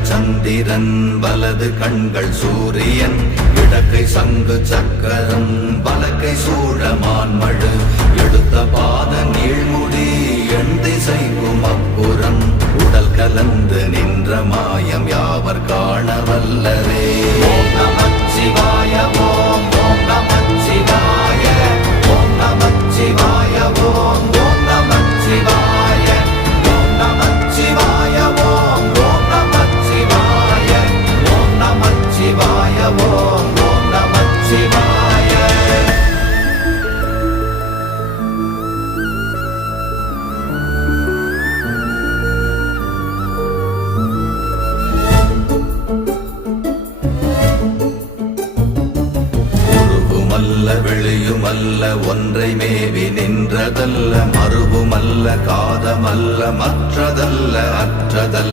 இடது சந்திரன் வலது கண்கள் சூரியன் இடக்கை சங்கு சக்கரம் வலக்கை சூழமான்மழு எடுத்த பாத நீழ்முடி எண் திசைக்கும் அப்புறம் உடல் கலந்து நின்ற மாயம் யாவர் காண வல்லரே. ஓம் நமச்சிவாய ஓம் ஓம் நமச்சிவாய ஓம் நமச்சிவாய ஓம் ஓம் நமச்சிவாய ஓம் நமச்சிவாய ஓம் ஓம் நமச்சிவாய ஓம் நமச்சிவாய ஓம் ஓம் நமச்சிவாய. வெளியுமல்ல ஒன்றை மேவி நின்றதல்ல மறுவுமல்ல காதமல்ல மற்றதல்ல அற்றதல்ல